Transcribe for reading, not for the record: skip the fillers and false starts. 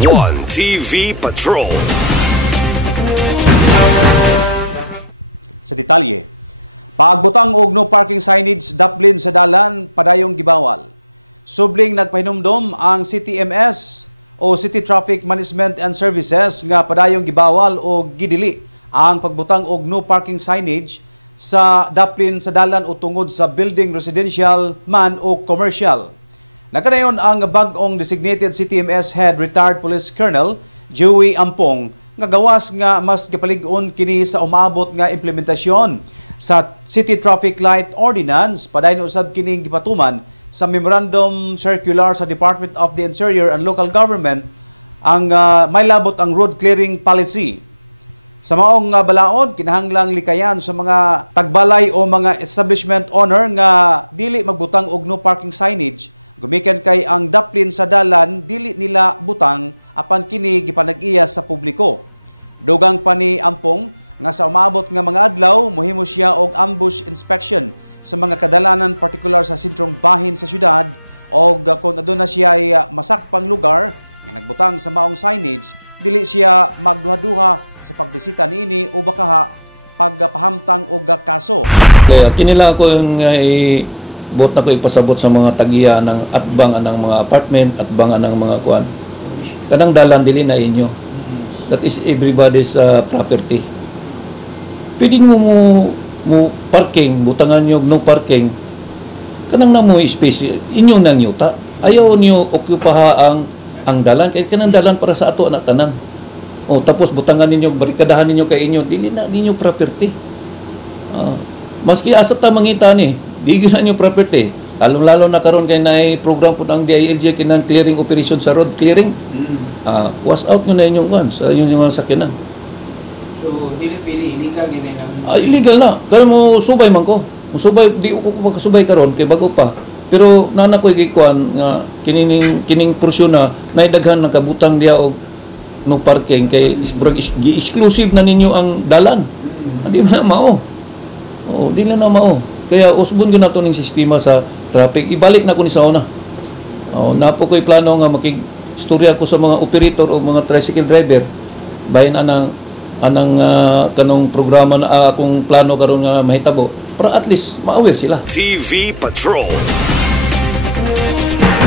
One TV Patrol. Sa detalye, pagbutang og no parking signage daplin sa dalan padayong gibawal. Subling nagpahinumdom ang CTMS o City Traffic Management and Services nga padayong gibawal o gidili ang pagbutang og no parking signage sa daplin sa dalan o tungod sa building residential man o commercial. Nakadayon ang bag-ong designated CTMS Head Retired Police Colonel Joey Ampong nga gawas nga mas gipalig-on kini sa umaabot nga implementasyon sa City Traffic Light Ordinance padayon usab kining gipatuman sa Memorandum Circular sa Department of the Interior and Local Government ang may labot ang road clearing policy. Sa maong balaod, kinahanglang likayan sa mga tagbalay o mga establishment owner nga dili magbutang og no parking signage. Gumikan kay ang daplin sa dalan dili nila butang apan kini gipanag-iya sa publiko. Dugang pa ni Ampong nga sa umabot nga mga adlaw mohimo siya og ambush inspection sa mga kadalanan partikular sa sentrong bahin sa syudad o kung aduna siya ay masakpang lugar nga nagbutang sa maong signage dili siya magduha-duha sa pagbisita niini o baka pagpahamtang og kaso. Kaya kinila ko yung bot na ko ipasabot sa mga tagiya ng atbang anang mga apartment, atbang anang mga kuan. Kanang dalan dili na inyo. That is everybody's property. Pwede mo parking, butangan nyo no parking. Kanang na mo space inyo nang yuta. Ayaw niyo okupaha ang dalan kay kanang dalan para sa ato anak tanan. O tapos butangan ninyo, barikadahan ninyo kay inyo, dili na ninyo property. Maski asa ta mangita ni di gina nyo property. Lalo na karon kay naay program po ng DILG kinang clearing operation sa road clearing. Was out nyo na inyong one sa inyong mga sakyanan. So, dili pili illegal gini lang. Illegal na. Kaya mo subay man ko. Musubay di ko makasubay karon kay bago pa. Pero nana ko gikuan nga kining porsyon na naidaghan nakabutang diya og no parking kay exclusive na ninyo ang dalan. Di na mao. Oh, di na mao. Kaya usbon gyud nato ning sistema sa traffic. Ibalik na ko ni sa una. Napo ko'y plano nga makigstorya ko sa mga operator o mga tricycle driver. Bayan anang kanong programa na akong plano karon nga mahitabo para at least ma-aware sila. TV Patrol.